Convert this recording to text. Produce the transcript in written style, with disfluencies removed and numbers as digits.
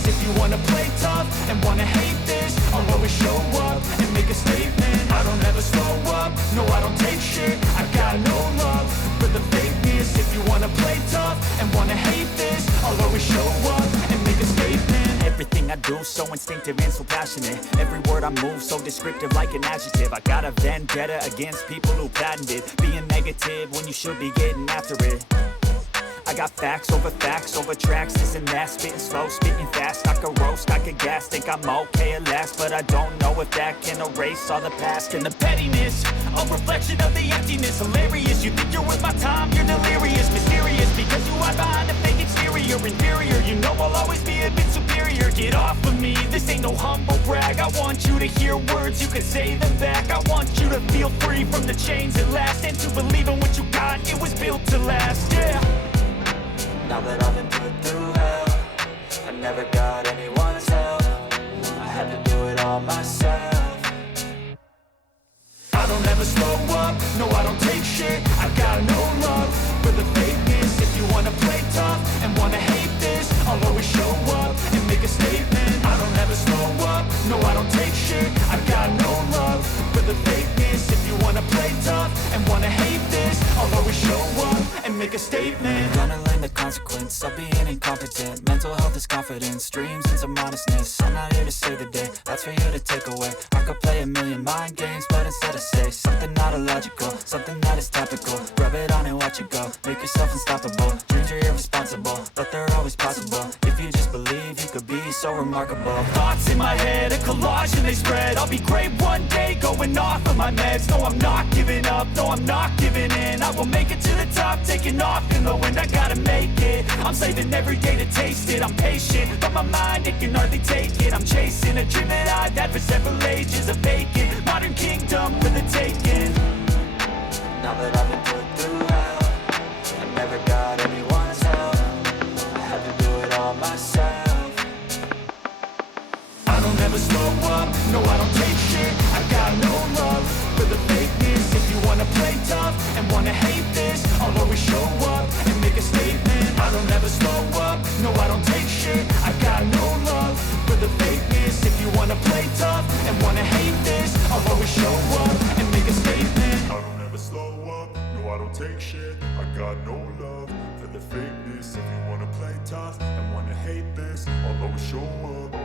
fakeness. If you wanna play tough and wanna hate this, I'll always show up and make a statement. I don't ever slow up, no I don't take shit. I got no love for the fakeness. If you wanna play tough and wanna hate this, I'll always show up and make a statement. Everything I do so instinctive and so passionate. Every word I move so descriptive like an adjective. I got a vendetta against people who patented being negative when you should be getting after it. I got facts over tracks, this and that. Spitting slow, spitting fast, I could roast, I could gas. Think I'm okay at last, but I don't know if that can erase all the past. And the pettiness, a reflection of the emptiness. Hilarious, you think you're worth my time, you're delirious. Mysterious, because you hide behind a fake exterior. Inferior, you know I'll always be a bit superior. Get off of me, this ain't no humble brag. I want you to hear words, you can say them back. I want you to feel free from the chains at last, and to believe in what you got, it was built to last, yeah. Now that I've been put through hell, I never got anyone's help. I had to do it all myself. I don't ever slow up, no I don't take shit. I got no love for the fakeness. If you wanna play tough and wanna hate this, I'll always show up and make a statement. I don't ever slow up, no I don't take shit. I got no love for the fakeness. If you wanna play tough and wanna hate this, I'll always show up and make a statement. Gonna learn the consequence of being incompetent. Mental health is confidence, dreams and some honestness. I'm not here to save the day, that's for you to take away. I could play a million mind games, but instead I say something not illogical, something that is topical. Rub it on and watch it go, make yourself unstoppable. Dreams are irresponsible, but they're always possible. If you just believe, you could be so remarkable. Thoughts in my head, a collage and they spread. I'll be great one day, going off of my meds. No, I'm not giving up, no, I'm not giving in. I will make it to the top, taking off in the wind. I gotta make it, I'm saving every day to taste it. I'm patient, but my mind, it can hardly take it. I'm chasing a dream that I've had for several ages. A vacant, modern kingdom for the taking. Now that I've been put through hell, I never got anyone's help. I had to do it all myself. I don't ever slow up, no I don't take shit. I got no love for the fakeness. If you wanna play tough and wanna hate this, I'll always show up and make a statement. I don't ever slow up, no I don't take shit. I got no love for the fakeness. If you wanna play tough and wanna hate this, I'll always show up and make a statement. I don't ever slow up, no I don't take shit. I got no love for the fakeness. If you wanna play tough and wanna hate this, I'll always show up.